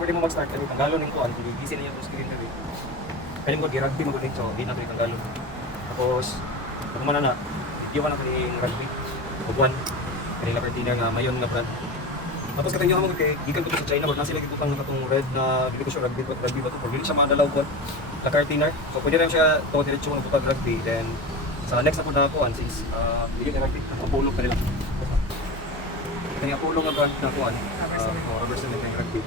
before di mo mag-start kani tanggalon ning kuan kung gigisin niya yung screen diri. Kani mo gi-rugby mo gud so di na tanggalon. Tapos kung man na iwan ako ning rugby. Buwan kanila partner nga mayon nga brand. Tapos katanyo mo kay gikan ko sa China wala sila gitutang katong red na dili ko siya rugby ba to for dili siya madalaw ko. La cartiner. So pwede rin siya to diretso ng butag rugby then sa next ako na kuan since dili na rugby ang pulong kanila. Kaya pulong nga brand na kuan. Rubber cement ng rugby.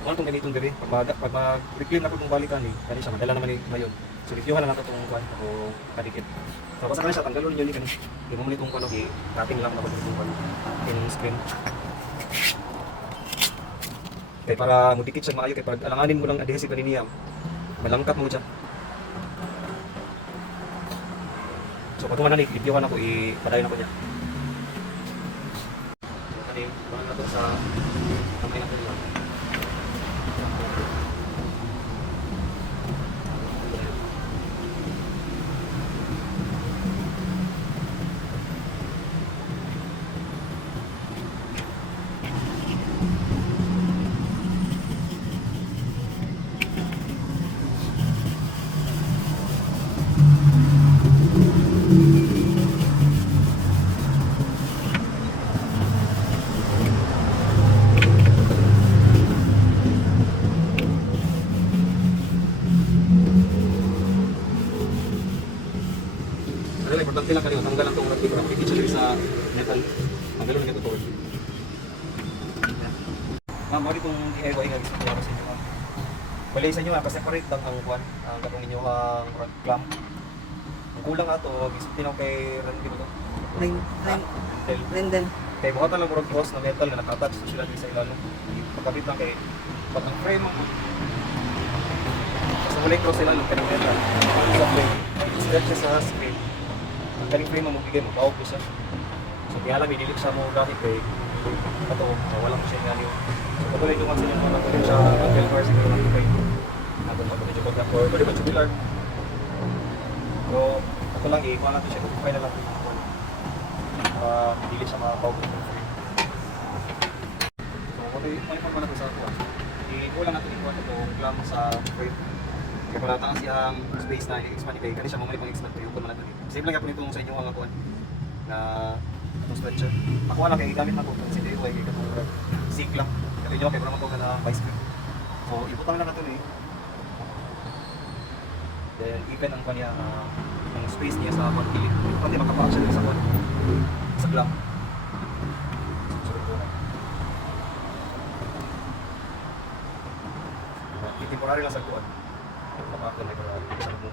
Ano itong ganitong diri? Pag mag-reclaim na ko itong balikan eh, kani siya, madala naman mayon. So, reviewhan na nato itong kuhan o kadikit. So, basta kani siya, tanggalon yun kani. Hindi mo muna itong kuhan o cutting lang na ko itong kuhan. Yung screen. Kaya para mudikit siya maayo, kaya pag alanganin mo ng adhesive na niya, malangkat mo dyan. So, pag kumanan, reviewhan ako, ipadayon ako niya. So, kani, parang nato sa kamay natin lang. Importante lang kanina, tanggal lang itong rugby para makikita siya sa metal. Tanggalon na ito ito. Ma'am, bakit itong DIY nga gusto ko sa inyo? Balay sa inyo nga, separate lang ang kuwan, ang katong inyo ang clamp. Ang kulang nga ito, gusto tinaw kay Randy ba ito? Random. Kaya buhatan lang murag cross na metal na nakatouch sila din sa ilalo. Pagkabit lang kay pag ang frame ang basta wala yung cross sa ilalo, kaya ng metal. Ang sa frame, stretch siya sa screen. Ang kaling frame mo bigay mo, pawag ko siya. So kaya lang, may dilik siya mo gamit kay ito, wala mo siya nga niyo. So patuloy doon sa inyo, patuloy siya angle bar siguro ng tupay. Nandun ako medyo pag or pwede ba tubular. Pero ito lang, ikuha natin siya, tupay na lang ito. Dili siya mapawag ng frame. So malipan pa natin sa ako. Ikulang natin ikuha ito clamp sa frame. Kaya para taas siyang space na i-expand kay kani siya mamali pang expand kayo kung natin. Same lang yapon itong sa inyo ang kuan na itong stretcher. Ako lang kay gamit na ko kasi dito ay katong zig lang. Kaya inyo kay para man na bicycle. So ibutang lang nato ni. Then even ang kanya ang space niya sa pagkilit. Pati makapaak siya sa kuan sa clamp. Sunod ko na. Temporary lang sa kuan. Napakon na pero isang mo.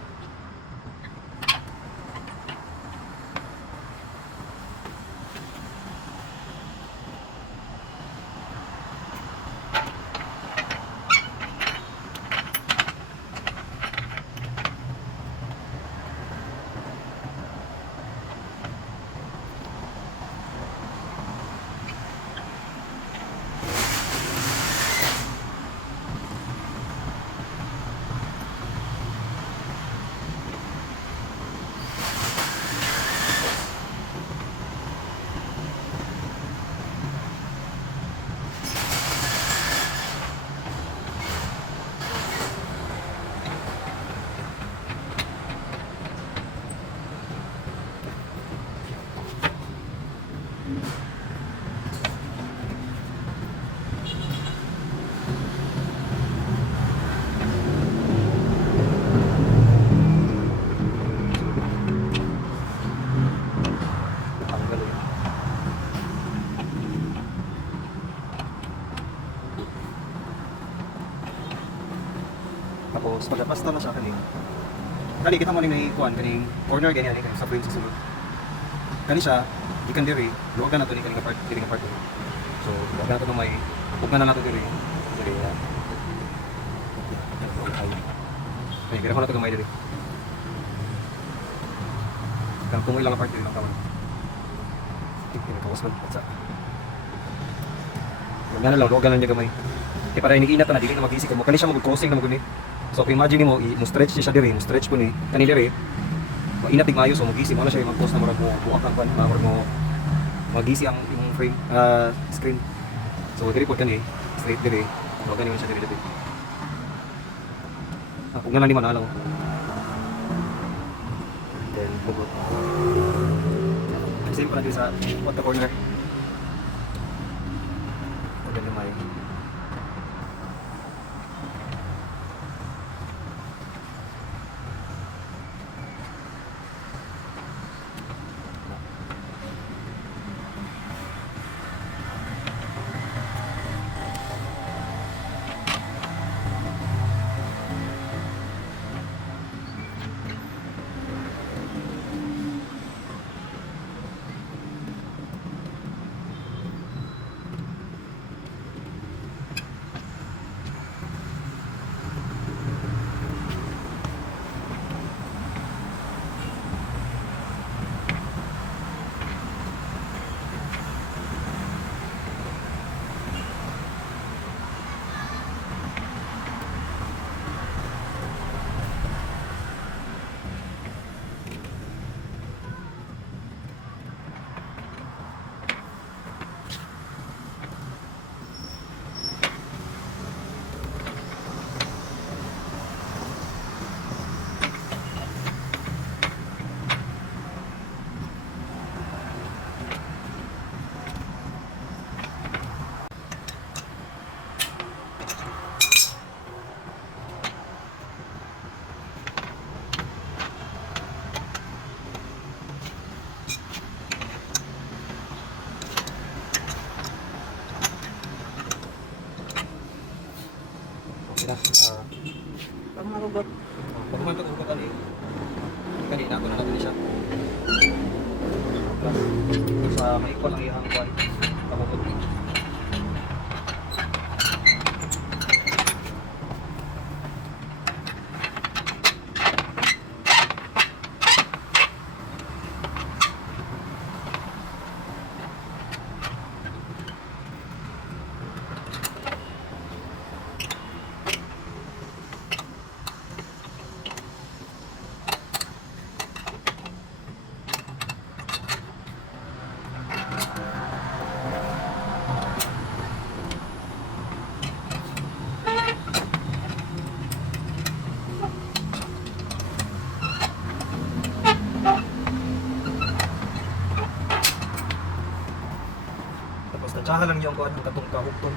Tapos pagkapasta na siya kaning. Kani kita mo ning naikuan kaning corner ganyan ni sa frame sa sulod. Kani siya ikan diri, luwagan nato ni kaning part, diri nga part. So, luwagan nato may ugnan na nato diri. Diri na. Ay, kaya ko nato gamay diri. Kang tumoy lang ang part diri ng kawan. Tingnan ko sa sa. Luwagan na lang, luwagan lang niya gamay. Kaya para iniinat na dili na mag-isig mo. Kani siya mag-crossing na mag-guni. So kung imagine mo, i-stretch siya diri, mo-stretch po ni kanila diri. Mainat tig maayo so magisi mo na siya mag-post na murag mo buak ang kwan, murag mo magisi ang yung frame screen. So diri po kani straight diri. Okay naman siya dito. Kung nga lang di man alam. Then, pugot. Same pa natin sa water corner. Okay naman. Okay na. Pag marugot. Pag man ito kung kanina ako na natin siya. Sa may equal ang iyang kwan. Pamukot. Tsaha lang yung kuhan ng katong kahugton.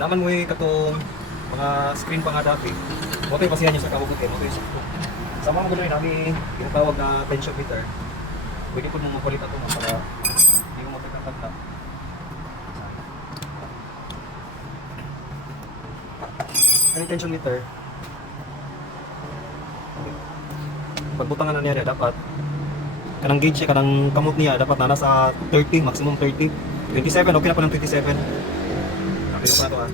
Naman mo katong mga screen pa nga dati. Motoy pasihan nyo sa kahugton kayo, motoy sakto. Sa mga gulo rin namin tinatawag na tension meter. Pwede po nung mapalit ito para hindi mo mapagkakanta. Ano yung tension meter? Pagbutangan na niya dapat kanang gauge siya, kanang kamot niya dapat na nasa 30, maximum 30. 27, okay na po ng 27. Okay ko na ito ha.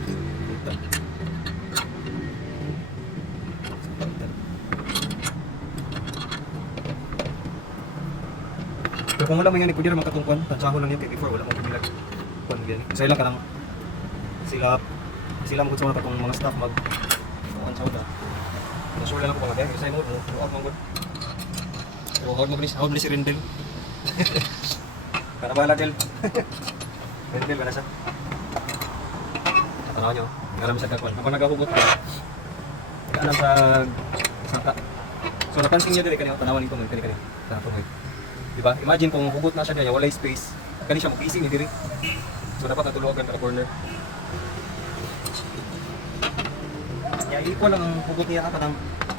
Pero kung wala mo yan, pwede naman katungkuan. Tansyaho lang yan kay before, wala mong pumilag. Kuhan yan. Isa lang ka lang. Sila magod sa mga katong mga staff mag-ansyaw na. Nasure lang ako mga dahil. Isa mo, out mong good. Pero hawag mo ni si Rendel. Para bahala, Del. Rendel ba na siya? Tanaw nyo, ngaram sa kakwan. Ako nagahugot ko. Nagaalam sa sangka. So napansin nyo dili kanina, tanawan nito mo kanina. Tanaw diba? Imagine kung hugot na siya kaya walay space. Kani siya mag-easy ni diri. So dapat natulugan ka corner. Ya equal lang ang hugot niya katang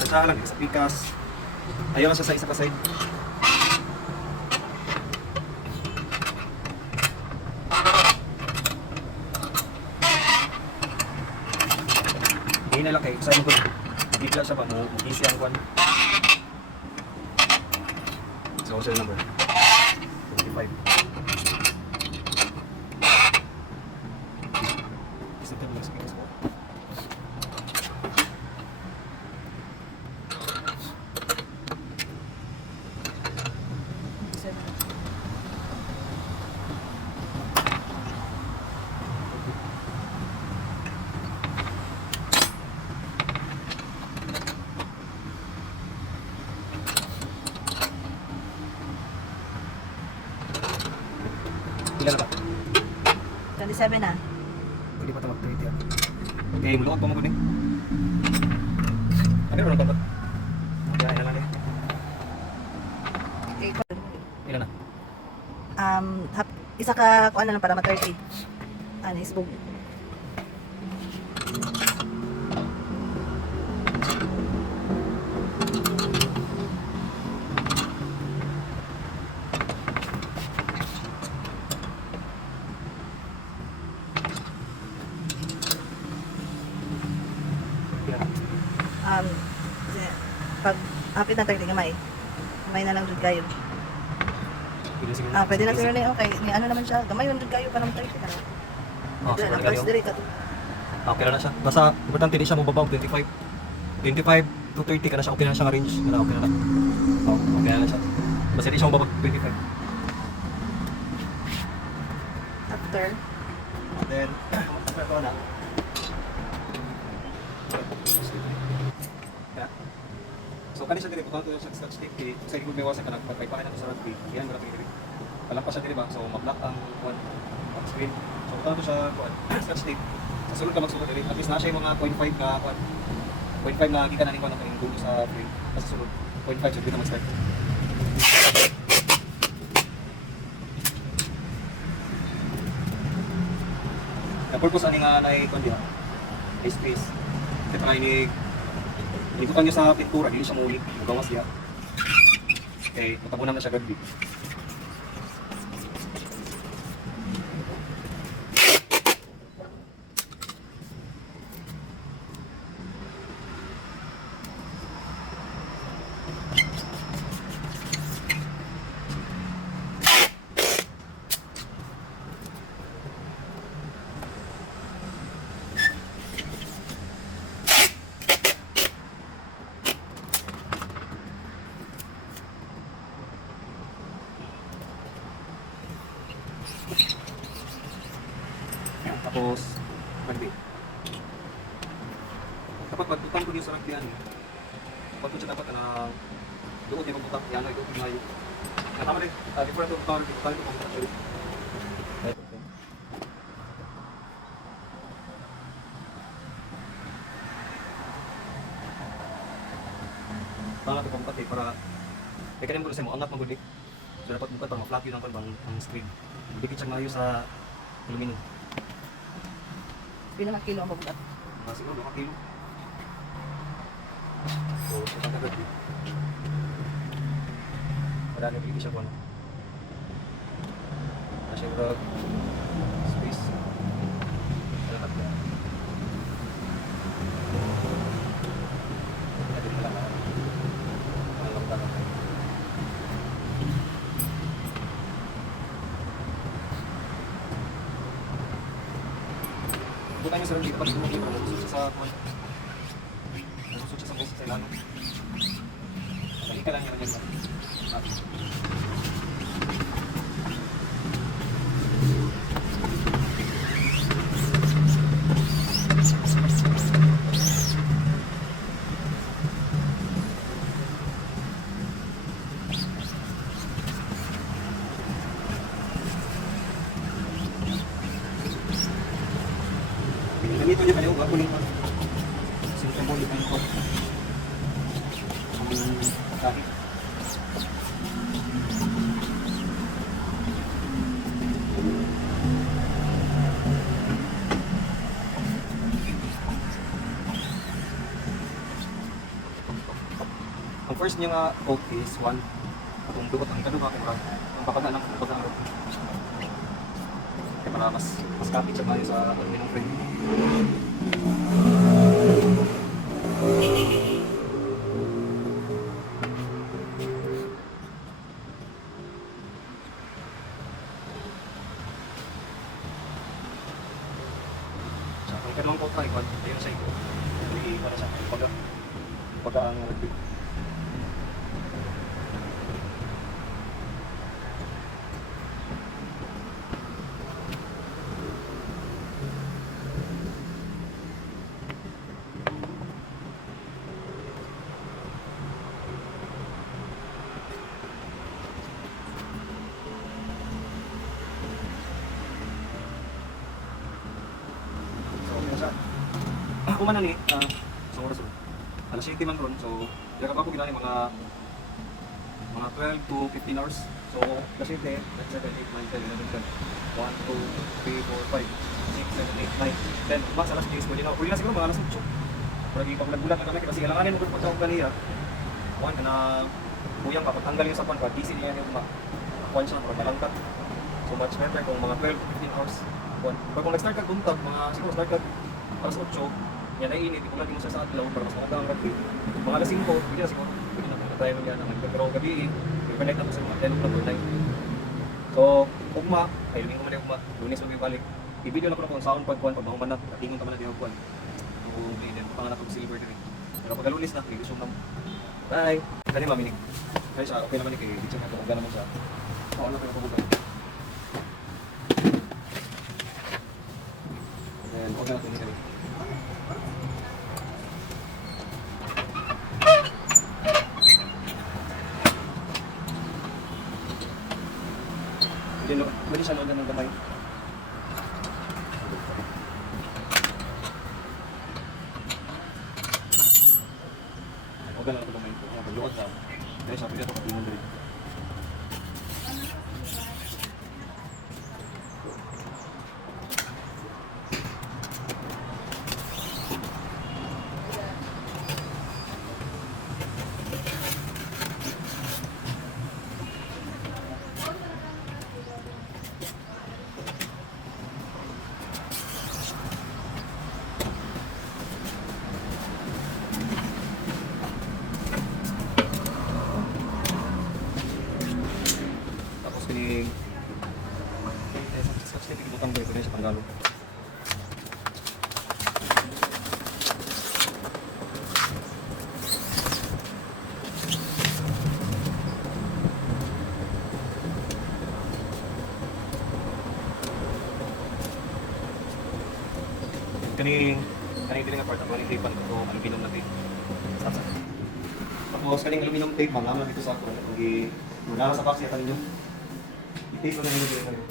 sa lang sa pikas. Ayaw siya sa isa ka side. Hindi na lang kayo, saan ko bigla siya ba, mag-easy ang kwan. So, serial number 25. Isip lang sa pikas ko. Ilan na ba? 27 na. Pwede pa ito mag-30 yan. Okay Okay, muluot pa mo gud ni. Ano ron ba? Kaya na lang eh. Ilan na? Isa ka kuan na lang para ma-30. Ano, isbog. Ilan na? Pag hapit na 30 gamay. Gamay na lang jud kayo. Ilan siguro? Pwede na siguro ni okay. Ni ano naman siya. Gamay yun jud kayo pa naman 30 ka na. Siguro na First kayo. dire ka. Okay na siya. Basta importante di siya mababaw 25. 25 to 30 ka na siya. Okay na siya nga range. Wala, okay na lang. Oh, okay na siya. Basta di siya mababaw 25. After. Then, after ko na. Yeah. So kani siya dire butang to sa scotch tape kay sa igod may wasa ka nagpaypahan na sa rugby. Yan mo ra dire. Palampas siya dire ba? So mag-lock ang one screen. So butang to siya kuan scotch tape. Sa sulod ka magsulod dire. At least na siya yung mga 0.5 na kuan. 0.5 na gikan na ni kuan ang dulo sa frame. Sa sulod 0.5 so dito mag-start. The purpose ani nga na kuan diha. Space. Kaya try ni ikutan nyo sa pintura, hindi siya maulit. Magawas niya. Okay, matabunan na siya gagawin. Tapos, rugby. Dapat pagputang ko niyo sa rugby ano. Dapat ko siya dapat na doon niya pagputang. Yan na, ito pinayo. Tama rin. Different of power. Tayo ko pagputang ko. Tama ko pagputang para kaya kanina mo sa mo angat magulik. So dapat bukat para ma-flat yun ang screen. Dikit siya ngayon sa aluminum. Pila na kilo ang mabugat. Siguro 2 kilo. So, ito kagad dito. Wala na hindi siya kung ano. Nasa yung space. Wala ka dyan. Natin mo lang na. Malang ka lang. Bukan yung sarang dito pag tumuli para masusot siya sa kuwan. Masusot siya sa boses sa ilano. Dali ka lang yan yan. Ganito niya kayo, ako nito. Sinusumbong yung ko. Ang pagkain. Ang first niya nga oak is 1. Atong dugot ang kaduga kay Brad. Ang bakaga ng baga ang rock. Kaya para mas kapit siya mayo sa aluminum frame. Sa pagkanong ko try, ayun sa iko. Hindi para sa pagka ang rugby. So, okay na siya. man na ni, sa oras ron. Alas 7 man ron, so kaya ako ginani mga 12 to 15 hours. So, alas 7, 7, 8, 9, 10, 11, 12, 1, 2, 3, 4, 5, 6, 7, 8, 9, 10. Max alas 10, pwede na. Pwede na siguro mga alas 8. Pero di pa bulat-bulat na kami, kasi kailanganin mo kung pagkakong kaniya. Kuhan ka na, buyang ka, pagtanggal yung sapan ka, DC niya yung kuhan siya, para malangkat. So, much better kung mga 12 to 15 hours. Kuhan. Pero kung nag-start ka buntag, mga siguro start ka alas 8, yan ay init, ipulad mo sa adlaw para mas magandang rugby. Mga alas 5, pwede na siguro, pwede na tayo mo yan. Pero gabi, i-connect ako sa mga 10 o'clock or 9. So, ugma, ay lumingo man yung ugma, lunes mag balik. I-video lang ko na kung saan pagkuhan, pag mahuman na, katingon ka man na din magkuhan. So, then, panganak ko silver din. Pero pag lunes na, i-resume na. Bye! Kani maminig. Kaya siya, okay naman eh, i-video na kung gano'n mo siya. Oo lang kayo pabugan. Then, okay na ito kami. Pwede siya noon ng gamay. Huwag lang ito gamay ko. Pagluwag lang. Kaya siya, pwede ito kapinan din. Pining sa ibutang ko ito sa Panggalo. Kaning din nga part ako ng tape ko aluminum na tape. Tapos kaning aluminum tape mga dito sa ako kung muna sa box yata ninyo. I-tape ko na nyo dito kayo.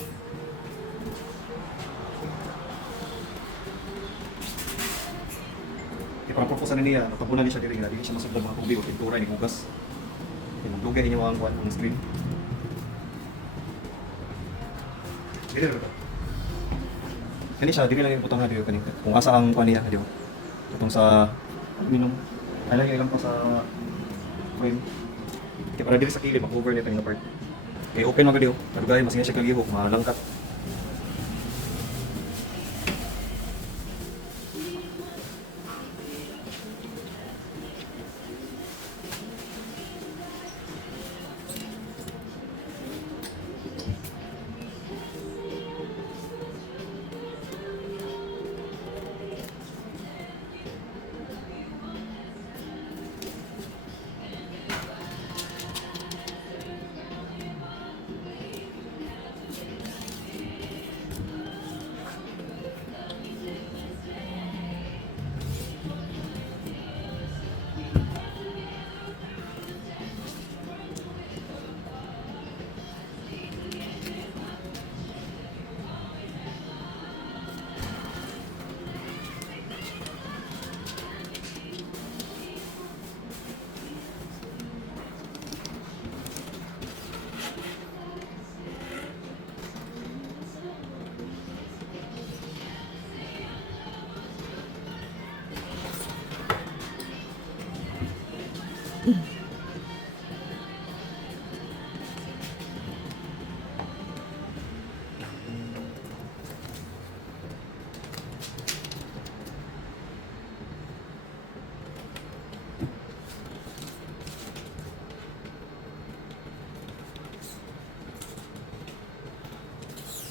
Parang proposan na niya, natabunan niya siya diri nga, hindi siya masublag mga tubig o pintura, hindi hugas. Pinagdugay niya mga kuwan, ang screen. Dili rin ito. Kani siya, dili lang yung butang na dito kanina. Kung asa ang kuwan niya, di ba? Itong sa aluminum. Ay lang yung ilang pa sa frame. Kaya para dili sa kilid, mag-over niya kanina part. Okay, open mga diyo. Kadugay, mas nga siya kagihok, malangkat.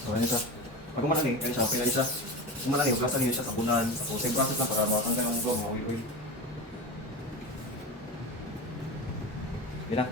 So, ano siya? Pag umalan eh, kaya siya, pinali siya. Umalan eh, uplasan niyo siya sa bunan. Tapos, same process lang para matanggal ang vlog, mga oil-oil. Yan na.